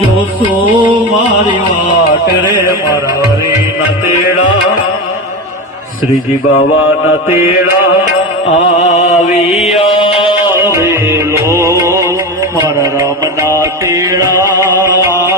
જોશો મારી વાટ રે મારા રે ના તેડા શ્રીજી બાવા ના તેડા આવી આવેલો મારા રામ ના તેડા